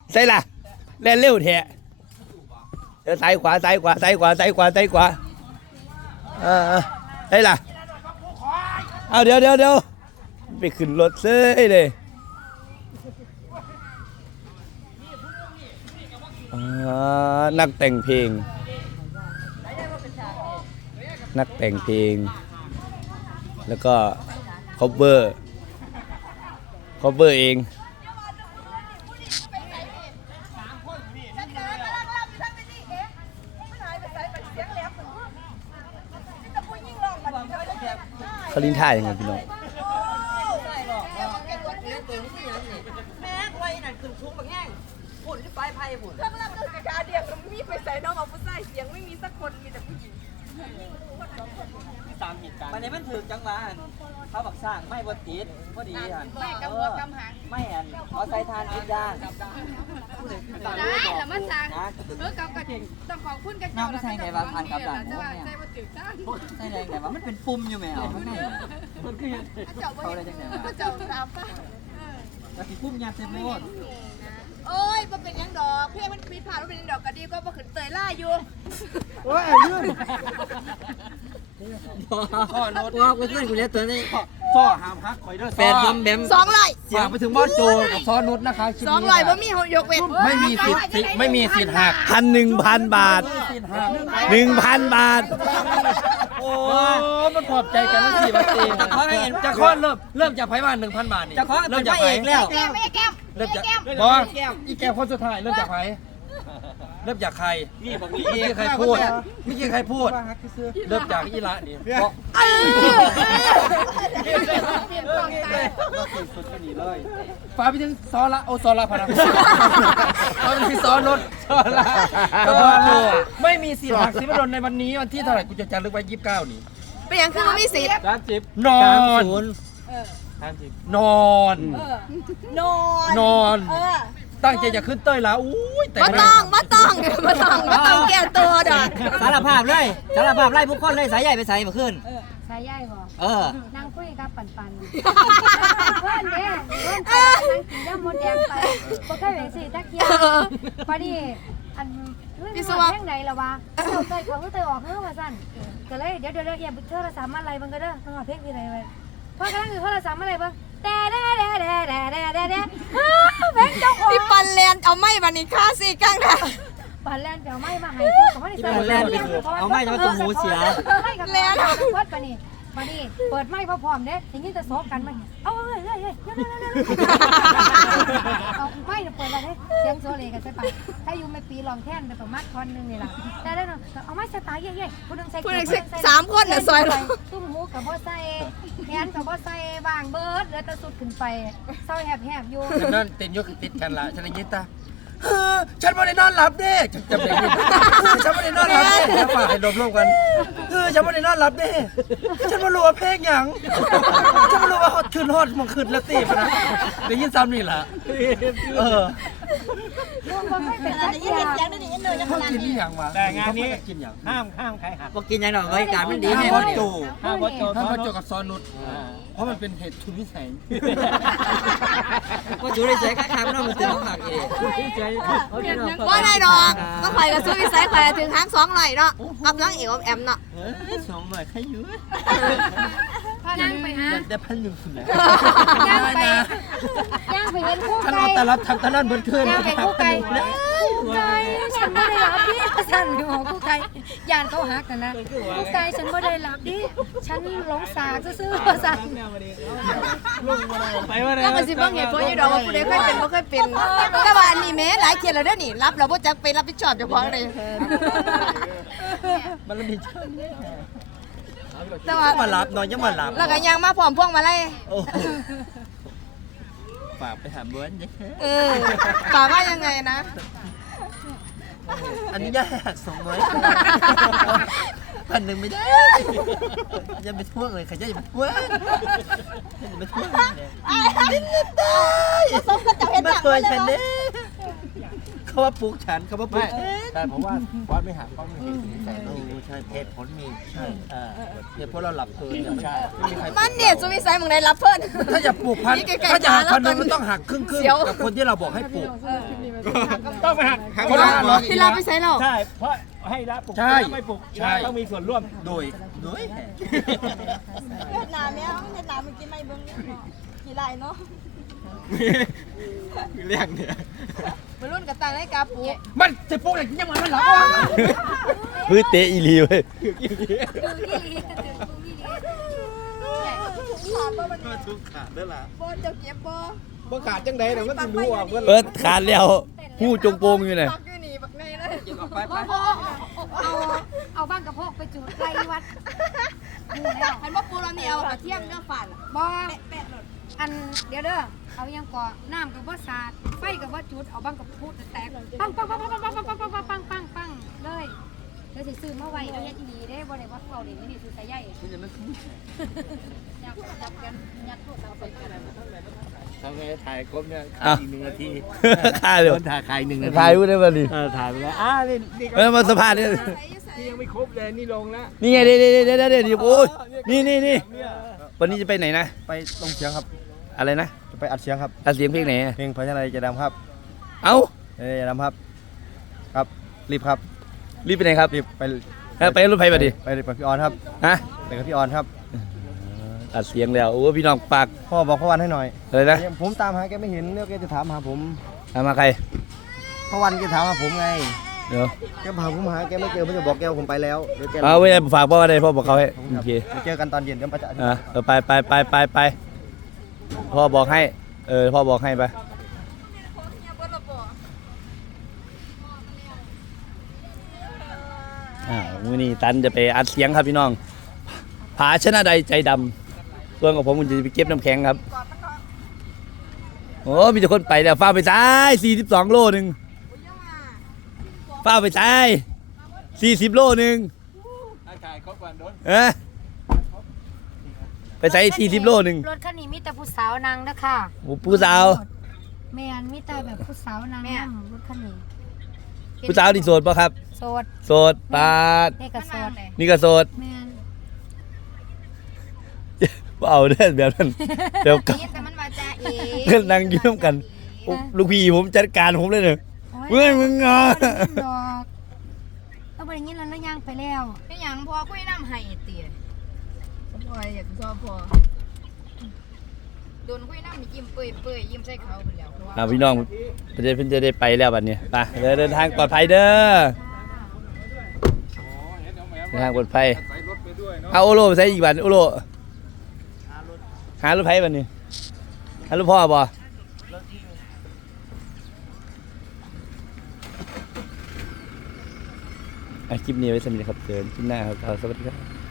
ใส่ละแล่นเร็วแท้เดี๋ยวซ้ายขวาซ้ายขวาซ้ายขวาซ้ายขวาซ้ายขวาใส่ละเอาเดี๋ยวไปขึ้นรถเซ้ยเลยนักแต่งเพลงแล้วก็coverเองเขาลิ้นท่ายังไงพี่น้องแม่ไว้นั่นขึ้นชุกบางแง่งฝุ่นที่ปลายไผ่ฝุ่นข้างล่างคือกระจาเดียกแล้วมีไปใส่น้องเอาผู้ชายเสียงไม่มีสักคนมีแต่ผู้หญิงตามเหตุการณ์มันนี้มันถึงจังหวะเขาบักสร้างไม่บดติดพอดีอ่ะไม่กำหัวกำหางไม่อันเขาใส่ทานกินยางได้แล้วมันสั่งกับกระดิ่งต้องขอบคุณกันเจ้าแล้วใส่ในว่าทานกับหลังใส่มาถึงจ้าใส่แรงแต่ว่ามันเป็นปุ่มอยู่ไหมเอาข้างในมันคือเขาอะไรจังไหนวะเจ้าตามป่ะแต่ที่ปุ่มยาเต็มหมดโอ้ยมันเป็นยังดอกเพื่อนมันมีผ่านมันเป็นดอกกระดิ่งก็มาขึ้นเตยล่าอยู่โอ้ยยื่นข้อโน้ตว่ากูเล่นกูเล่นตัวนี้ซ้อหามฮักข่อยเด้อแปดแบม 200 เสียไปถึงบอสโจกับซ้อนุชนะคะ 200บ่มียกเว้นไม่มีสิทธิ์หัก1,000 บาท1,000 บาทโอ้มันขอบใจกันทั้ง4 บาทเองจะข้อเริ่มจากไพ่บ้าน 1,000 บาทนี่จะข้อเริ่มจากไพ่แล้วแก้มเริ่มจากบอสอีแก้มคนสุดท้ายเริ่มจากไพ่เริ่มจากใครไม่ใครพูดเริ่มจากอีละนี่เพราะฟ้าไปถึงซอละโอซอละพนักฟ้าไปถึงซอรถซอละกระเพาะโจไม่มีสิทธิ์หักสิบดลในวันนี้วันที่เท่าไหร่กูจะจารึกไว้29นี่เป็นอย่างคือมีสิทธิ์ 30นอนตั้งใจจะขึ้นเต้ยแล้วอุ้ยแต่มาต้องแก้ตัวดอกสารภาพไล่พวกคนเลยสายใหญ่ไปใส่มาขึ้นสายใหญ่บ่นั่งคุยกับปันเพื่อนเนี่ยเพื่อนไปนั่งกินย่ำมดแดงไปบ่เคยเห็นสิจักเที่ยวพอดีอันพี่สวัสดิ์แห่งไหนล่ะวะเขาเตยออกว่าสั่นก็เลยเดี๋ยวอย่าโทรศัพท์มาอะไรบังก็เด้อต้องเอาเพลงที่ไหนไว้พอกำลังอยู่โทรศัพท์มาอะไรบ้างแต่เพลงเจ้าของพี่ปันแลนเอาไม้บันนี้ค่าสิกังนะปันแลนเอาไม้มาให้เขาไม่ได้ใส่เอาไม้จะมาตุ้มหูเสียแลนวัดปะนี่มานี่เปิดไม้พร้อมเด้อย่างนี้จะโซกกันมันเอาไม้เปิดอะไรเสียงโซเลกันใช่ปะถ้าอยู่ไม่ปีลองแค่นไปประมาณท่อนนึงนี่แหละแต่ได้เนาะเอาไม้สไตล์เย่ๆผู้นึงใส่ 3 คนน่ะซอยตุ้มหูกับบ่ใส่แขนกับบ่ใส่บางเบิร์ดแล้วตะสุดขึ้นไปเศร้าแหบอยู่นั่นเต้นยกติดกันละฉันยินตาฉันไม่ได้นอนหลับเด้จะเป็นฉันไม่ได้นอนหลับเด้แล้วฝากให้รวมกันฉันไม่ได้นอนหลับเด้ฉันไม่รู้ว่าเพลงหยังฉันไม่รู้ว่าฮอตขึ้นมันขึ้นแล้วตีนะได้ยินซ้ำนี่แหละเขากินที่อย่างมาแต่งานนี้กินอย่างห้ามใครหักกินอย่างหน่อยบริการมันดีแน่ห้ามวัดโจกับซอนุชเพราะมันเป็นเหตุชุนวิสัยก็จูได้ใช้ข้ามน้องมันตื่นน้องหักเองว่าได้ดอกก็ข่อยกับซูวิสัยข่อยถึงทั้ง200เนาะกับน้องเอ๋แอมเนาะ 200ใครอยู่นั่งไปฮะได้1,000คุณนะย่างไปเห็นคู่ไก่ท่านแต่รับทำตะนั่นบนคืนย่างไปคู่ไก่ฉันไม่ได้รับดิฉันอยู่ของคู่ไก่ยานเขาหักกันนะคู่ไก่ฉันไม่ได้รับดิฉันหลงสาซื่อๆสั่นก็มันสิบ้างเหตุผลอยู่ดอกว่าผู้ใดเคยเป็นบ่เคยเป็นก็ว่าอันนี้แม้หลายเที่ยแล้วเด้อนี่รับเราบ่จักไปรับผิดชอบเจ้าของเลยมันรับผิดชอบแต่ว่ามารับน้อยยังมารับแล้วก็ยังมาพร้อมพวงมาลัยฝากไปถามเบิร์นฝากว่ายังไงนะอันนี้ยาก200 1,000ไม่ได้อย่าไปทั่วเลยขยันอย่าไปทั่วสมกับเจ้าเห็นหนังมาตัวฉันเด้ขเขาว่าปลุกฉันเขาว่าปลุไม่กแต่ผมว่าบอสไม่หักเพราะมันเห็นสุวิสัยต้องใช่เหตุผลมีใช่เนี่ยเพราะเราหลับเพลินเนี่ยใช่ไม่มีใครมันเนี่ยสุวิสัยมึงได้รับเพิ่นถ้าจะปลูกพันนี่ไกลๆถ้าจะหักพันหมานึแล้วงมันต้องหักครึ่งเสียวกับคนที่เราบอกให้ปลูกต้องไปหักคนละ500 พี่เราไปใส่เราใช่เพราะให้รับปลุกใช่ไม่ปลุกใช่ต้องมีส่วนร่วมโดยเวียดนามเนี่ยเวียดนามเมื่อกี้ไม่เบิ่งกี่ลายเนาะเรื่องเนี่ยมารุ่นกับตังได้กาปูมันจะปลูกอะไรยังไงมันหลับวะพื้นเตะอีหลีเว้ยขาดบ่มันทุกขาดด้วยล่ะบ่เจ้าเก็บบ่บ่ขาดจังใดเดี๋ยวก็จะรู้อ่ะเพื่อนเอิ้นขาดแล้วหู้จงโปงอยู่ไหนปักอยู่นี่ปักในเลยเอาบ้างกระโพกไปจุดไกลวัดนี่แล้วหันบ่ปูเรานี่เอากระเทียมเนื้อฝาดบ่อันเดี๋ยวเด้อเอายังก่อน้ำกับว่าสาดไฟกับว่าจุดเอาบ้างกับพูดแตกปังปังปังปังปังปังปังปังปังปังปังปังเลยเดี๋ยวสิซื้อมาไว้เอาเฮ็ดอีหลีเด้บ่ได้ว่าเอาเด็กนี่ซื้อใส่ใหญ่อยากจับกันยัดพวกเราไปกันทำไงถ่ายครบเนี่ยอ้าวอีก1 นาทีค่าเดี๋ยวถ่าย1 นาทีถ่ายรูปได้ป่ะนี่ถ่ายไปแล้วนี่ก็เออมาสะพานนี่นี่ยังไม่ครบเลยนี่ลงแล้วนี่ไงเดี๋ยวโอ้ยนี่วันนี้จะไปไหนนะไปลงเสียงครับอะไรนะจะไปอัดเสียงครับอัดเสียงเพลงไหนอะเพลงพระชนายจะดำครับเอ้าจะดำครับ ครับ รีบครับรีบไปไหนครับรีบไปไปรถไฟมาดิไปพี่ออนครับฮะไปกับพี่ออนครับอัดเสียงแล้วโอ้พี่น้องฝากพ่อบอกพ่อวันให้หน่อยอะไรนะผมตามหาแกไม่เห็นแล้วแกจะถามหาผมถามมาใครพ่อวันแกถามหาผมไงเดี๋ยวแกพาผมหาแกไม่เจอผมจะบอกแกว่าผมไปแล้วเดี๋ยวแกเอาไว้ฝากพ่อว่าได้พ่อบอกเขาให้ผมโอครับเคเดี๋ยวเจอกันตอนเย็นเดี๋ยวมาจะไปพ่อบอกให้พ่อบอกให้ไปมื้อนี้ตันจะไปอัดเสียงครับพี่น้องผาชนะใดใจดำส่วนของผมจะไปเก็บน้ำแข็งครับโอ้มีแต่คนไปแล้วฟ้าไปซ้าย42 โลนึงฟ้าไปซ้าย40 โลนึงถ่ายครบก่อนโดนไปใส่40 โลนึงรถคันนี้มีแต่ผู้สาวนางเด้อค่ะโอ้ผู้สาวแม่นมีแต่แบบผู้สาวนางนั่งรถคันนี้ผู้สาวที่โสดป่ะครับโสดโสดปาดนี่ก็โสดนี่ก็โสดแม่นบ่เอาเด้อแบบนั้นเดี๋ยวกลับแต่มันมาจ้าเอเพื่อนนั่งอยู่ร่วมกันโอ้ลูกพี่ผมจัดการผมเลยเนอะเมื่อมึงงอดอกเอาไปอย่างนี้แล้วแล้วย่างไปแล้วไม่หยังพอคุยน้ำให้เตี๋ยพออยากชอบพอโดนคุยน้ำนี่ยิ้มเปื่อยยิ้มใส่เขาไปแล้วเพราะว่าพี่น้องเพิ่นจะได้ไปแล้วบัดนี้ไปเดินทางปลอดภัยเด้อเดินทางปลอดภัยเอาโอโลไปใส่อีกบัดโอโลหารถไฟบัดนี้หารถพ่อบ่คลิปนี้ไว้สำหรับครับเดินขึ้นหน้าครับสวัสดีครับ